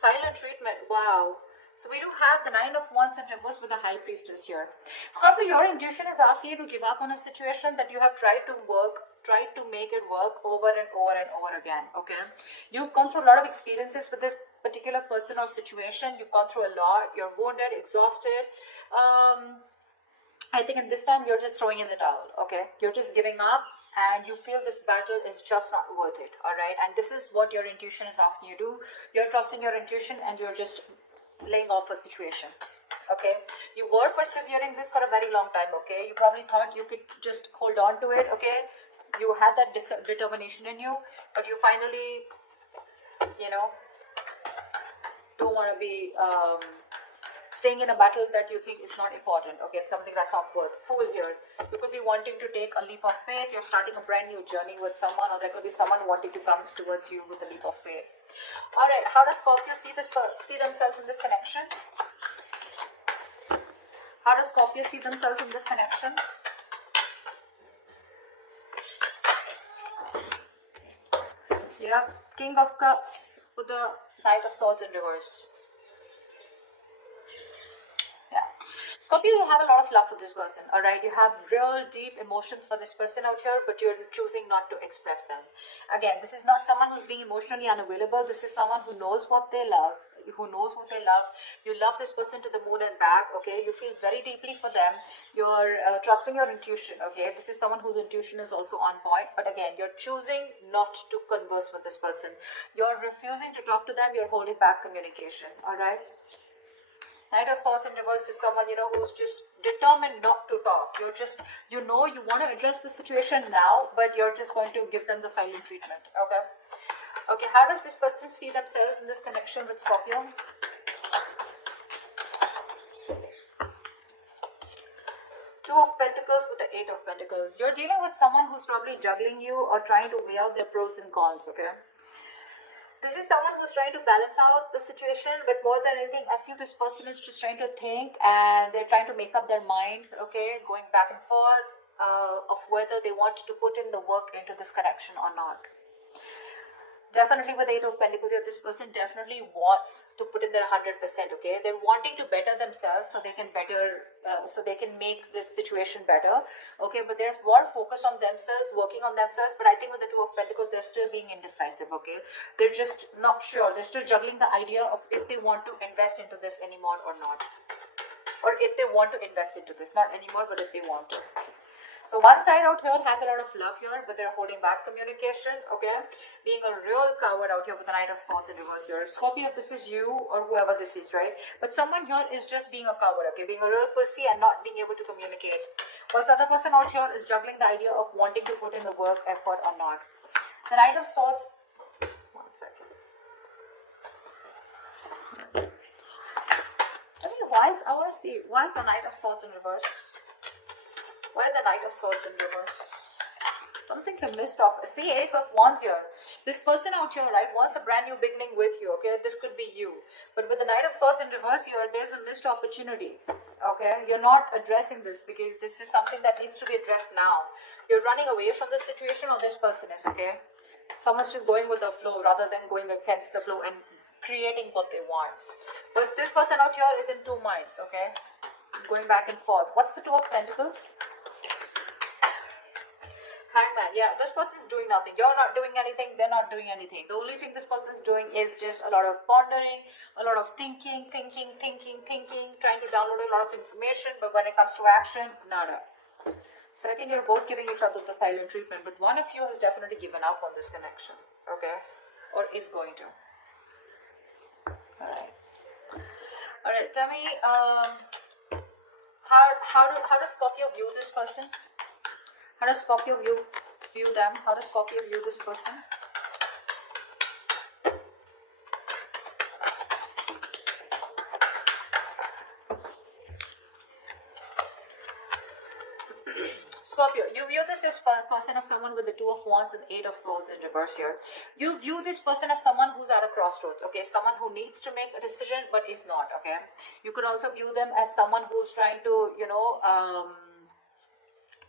Silent treatment. Wow. So we do have the Nine of Wands in reverse with the High Priestess here. Scorpio, your intuition is asking you to give up on a situation that you have tried to make it work over and over and over again. Okay. You've gone through a lot of experiences with this particular person or situation. You've gone through a lot. You're wounded, exhausted. I think at this time you're just throwing in the towel. Okay. You're just giving up. And you feel this battle is just not worth it, all right? And this is what your intuition is asking you to do. You're trusting your intuition and you're just laying off a situation, okay? You were persevering this for a very long time, okay? You probably thought you could just hold on to it, okay? You had that determination in you, but you finally, don't want to be staying in a battle that you think is not important, okay? It's something that's not worth. Fool here. You could be wanting to take a leap of faith. You're starting a brand new journey with someone, or there could be someone wanting to come towards you with a leap of faith. All right, how does Scorpio see themselves in this connection? How does Scorpio see themselves in this connection? Yeah, King of Cups with the Knight of Swords in reverse. Scorpio, you have a lot of love for this person, all right? You have real deep emotions for this person out here, but you're choosing not to express them. Again, this is not someone who's being emotionally unavailable. This is someone who knows what they love, who knows what they love. You love this person to the moon and back, okay? You feel very deeply for them. You're trusting your intuition, okay? This is someone whose intuition is also on point, but again, you're choosing not to converse with this person. You're refusing to talk to them. You're holding back communication, all right? Knight of Swords in reverse is someone, who's just determined not to talk. You're just, you want to address the situation now, but you're just going to give them the silent treatment, okay? Okay, how does this person see themselves in this connection with Scorpio? Two of Pentacles with the Eight of Pentacles. You're dealing with someone who's probably juggling you or trying to weigh out their pros and cons, okay? This is someone who's trying to balance out the situation, but more than anything, I feel this person is just trying to think and they're trying to make up their mind, okay, going back and forth of whether they want to put in the work into this connection or not. Definitely with Eight of Pentacles here, this person definitely wants to put in their 100%, okay? They're wanting to better themselves so they can make this situation better, okay? But they're more focused on themselves, working on themselves, but I think with the Two of Pentacles, they're still being indecisive, okay? They're just not sure. They're still juggling the idea of if they want to invest into this anymore or not. Or if they want to invest into this, not anymore, but if they want to. So one side out here has a lot of love here, but they're holding back communication, okay? Being a real coward out here with the Knight of Swords in reverse here. Scorpio, if this is you or whoever this is, right? But someone here is just being a coward, okay? Being a real pussy and not being able to communicate. Whilst the other person out here is juggling the idea of wanting to put in the work, effort or not. The Knight of Swords, one second. I want to see, why is the Knight of Swords in reverse? Why is the Knight of Swords in reverse? Something's a missed off. See, Ace of Wands here. This person out here, right, wants a brand new beginning with you, okay? This could be you. But with the Knight of Swords in reverse here, there's a missed opportunity, okay? You're not addressing this because this is something that needs to be addressed now. You're running away from the situation, or this person is, okay? Someone's just going with the flow rather than going against the flow and creating what they want. But this person out here is in two minds, okay? Going back and forth. What's the Two of Pentacles? Hangman, yeah, this person is doing nothing. You're not doing anything, they're not doing anything. The only thing this person is doing is just a lot of pondering, a lot of thinking, trying to download a lot of information, but when it comes to action, nada. So I think you're both giving each other the silent treatment, but one of you has definitely given up on this connection, okay? Or is going to. Alright, tell me, how does Scorpio view this person? How does Scorpio view them? How does Scorpio view this person? Scorpio, you view this person as someone with the Two of Wands and Eight of Swords in reverse here. You view this person as someone who's at a crossroads, okay? Someone who needs to make a decision but is not, okay? You could also view them as someone who's trying to,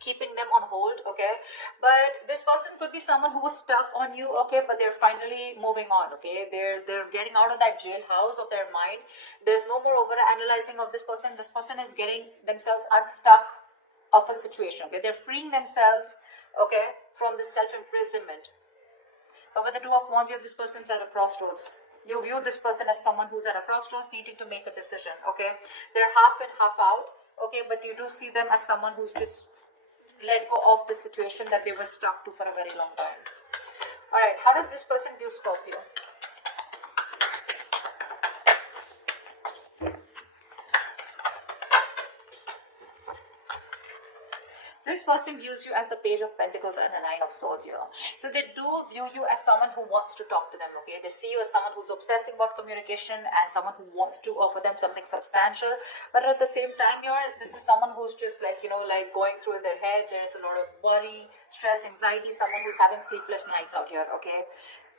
keeping them on hold, okay? But this person could be someone who was stuck on you, okay, but they're finally moving on, okay. They're getting out of that jailhouse of their mind. There's no more over analyzing of this person. This person is getting themselves unstuck of a situation, okay. They're freeing themselves, okay, from this self-imprisonment. But with the Two of Wands, you have this person's at a crossroads. You view this person as someone who's at a crossroads needing to make a decision, okay. They're half in, half out, okay, but you do see them as someone who's just let go of the situation that they were stuck to for a very long time. Alright, how does this person view Scorpio? This person views you as the Page of Pentacles and the Nine of Swords here. So they do view you as someone who wants to talk to them, okay? They see you as someone who's obsessing about communication and someone who wants to offer them something substantial. But at the same time here, this is someone who's just like, like going through in their head. There's a lot of worry, stress, anxiety, someone who's having sleepless nights out here, okay?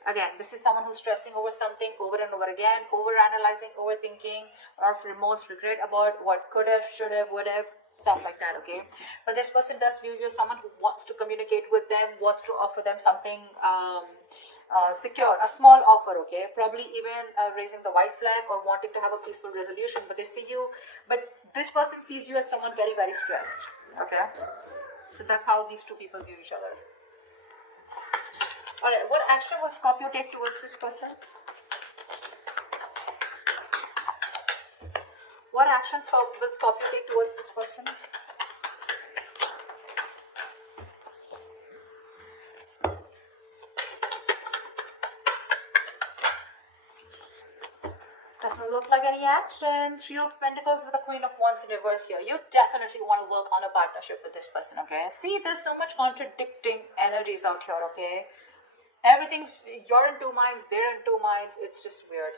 Again, this is someone who's stressing over something over and over again, over-analyzing, overthinking, or remorse, regret about what could have, should have, would have, stuff like that, okay. But this person does view you as someone who wants to communicate with them, wants to offer them something secure, a small offer, okay. Probably even raising the white flag or wanting to have a peaceful resolution. But they see you, but this person sees you as someone very, very stressed, okay. So that's how these two people view each other. Alright, what action will Scorpio take towards this person? What actions will Scorpio take towards this person? Doesn't look like any action. Three of Pentacles with the Queen of Wands in reverse here. You definitely want to work on a partnership with this person, okay? See, there's so much contradicting energies out here, okay? Everything's, you're in two minds, they're in two minds. It's just weird.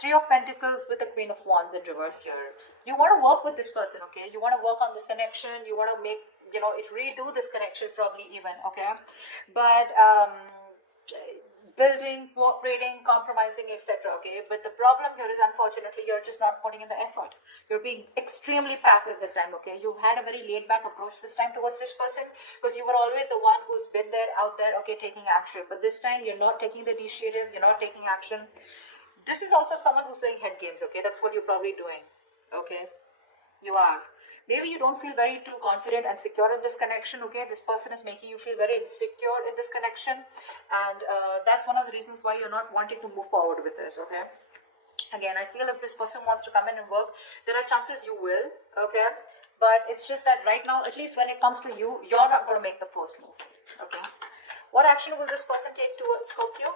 Three of Pentacles with the Queen of Wands in reverse here. You want to work with this person, okay? You want to work on this connection. You want to make, redo this connection probably even, okay? But building, cooperating, compromising, etc., okay? But the problem here is, unfortunately, you're just not putting in the effort. You're being extremely passive this time, okay? You've had a very laid-back approach this time towards this person because you were always the one who's been there, out there, okay, taking action. But this time, you're not taking the initiative, you're not taking action. This is also someone who's playing head games, okay? That's what you're probably doing, okay? You are. Maybe you don't feel very too confident and secure in this connection, okay? This person is making you feel very insecure in this connection. And that's one of the reasons why you're not wanting to move forward with this, okay? Again, I feel if this person wants to come in and work, there are chances you will, okay? But it's just that right now, at least when it comes to you, you're not going to make the first move, okay? What action will this person take towards Scorpio?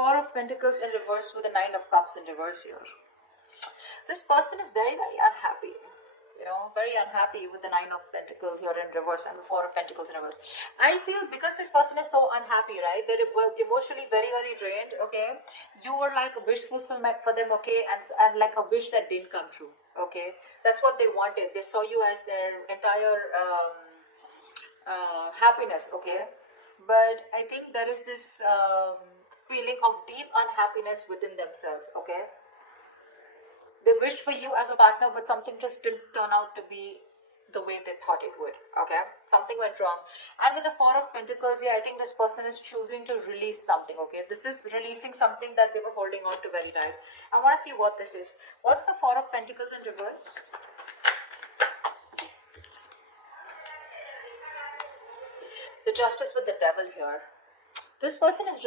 Four of Pentacles in reverse with the Nine of Cups in reverse here. This person is very, very unhappy. Very unhappy with the Nine of Pentacles here in reverse and the Four of Pentacles in reverse. I feel because this person is so unhappy, right? They're emotionally very, very drained, okay? You were like a wish fulfillment for them, okay? And like a wish that didn't come true, okay? That's what they wanted. They saw you as their entire happiness, okay? But I think there is this feeling of deep unhappiness within themselves, okay? They wished for you as a partner, but something just didn't turn out to be the way they thought it would, okay? Something went wrong. And with the Four of Pentacles here, I think this person is choosing to release something, okay? This is releasing something that they were holding on to very tight. I want to see what this is. What's the Four of Pentacles in reverse? The Justice with the Devil here. This person is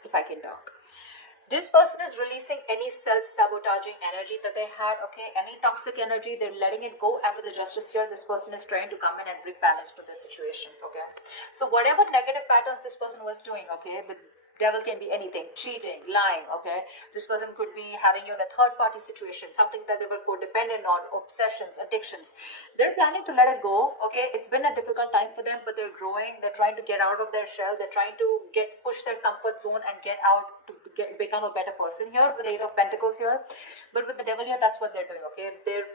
if I can talk. This person is releasing any self-sabotaging energy that they had, okay? Any toxic energy, they're letting it go. And with the Justice here, this person is trying to come in and bring balance to this situation, okay? So whatever negative patterns this person was doing, okay? The Devil can be anything, cheating, lying, okay? This person could be having you in a third-party situation, something that they were codependent on, obsessions, addictions. They're planning to let it go, okay? It's been a difficult time for them, but they're growing. They're trying to get out of their shell. They're trying to push their comfort zone and get out to become a better person here with the Eight of Pentacles here. But with the Devil here, that's what they're doing, okay? They're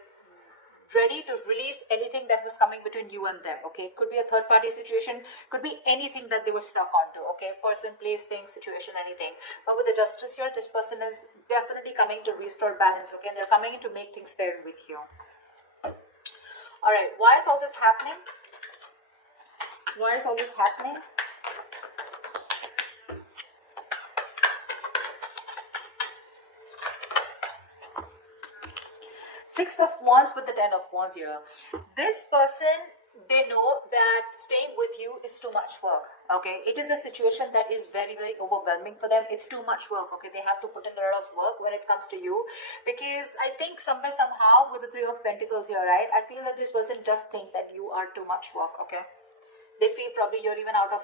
ready to release anything that was coming between you and them. Okay, it could be a third party situation, could be anything that they were stuck onto. Okay, person, place, thing, situation, anything. But with the justice here, this person is definitely coming to restore balance. Okay, and they're coming in to make things fair with you. All right, why is all this happening? Why is all this happening? Six of Wands with the Ten of Wands here. This person, they know that staying with you is too much work. Okay, it is a situation that is very, very overwhelming for them. It's too much work. Okay, they have to put in a lot of work when it comes to you, because I think somewhere, somehow, with the Three of Pentacles here, right, I feel that this person does think that you are too much work. Okay, they feel probably you're even out of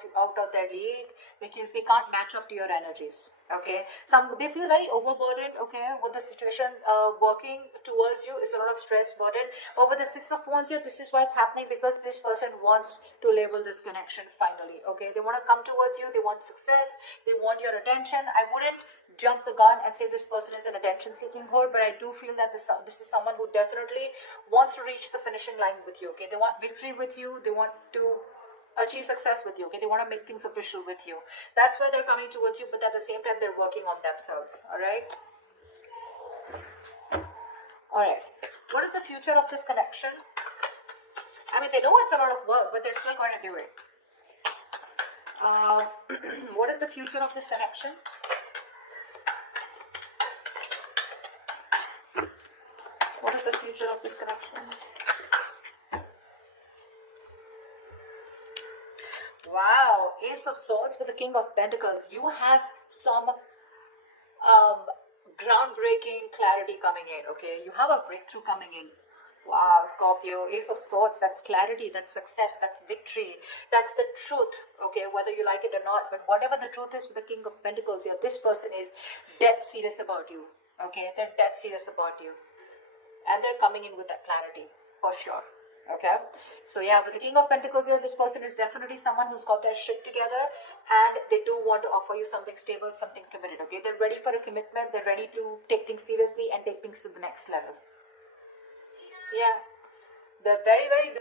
their league, because they can't match up to your energies. Okay, they feel very overburdened. Okay, with the situation working towards you is a lot of stress, burden. But with the Six of Wands here, this is why it's happening, because this person wants to label this connection finally. Okay, they want to come towards you, they want success, they want your attention. I wouldn't jump the gun and say this person is an attention seeking whore, but I do feel that this is someone who definitely wants to reach the finishing line with you. Okay, they want victory with you, they want to achieve success with you. Okay, they want to make things official with you. That's why they're coming towards you, but at the same time they're working on themselves. All right, what is the future of this connection? I mean, they know it's a lot of work, but they're still going to do it. What is the future of this connection? What is the future of this connection? Wow, Ace of Swords with the King of Pentacles. You have some groundbreaking clarity coming in. Okay, you have a breakthrough coming in. Wow, Scorpio, Ace of Swords, that's clarity, that's success, that's victory, that's the truth. Okay, whether you like it or not, but whatever the truth is with the King of Pentacles here, this person is dead serious about you. Okay, they're dead serious about you, and they're coming in with that clarity for sure. Okay, so yeah, with the King of Pentacles here, this person is definitely someone who's got their shit together, and they do want to offer you something stable, something committed. Okay, they're ready for a commitment, they're ready to take things seriously and take things to the next level. Yeah, they're very, very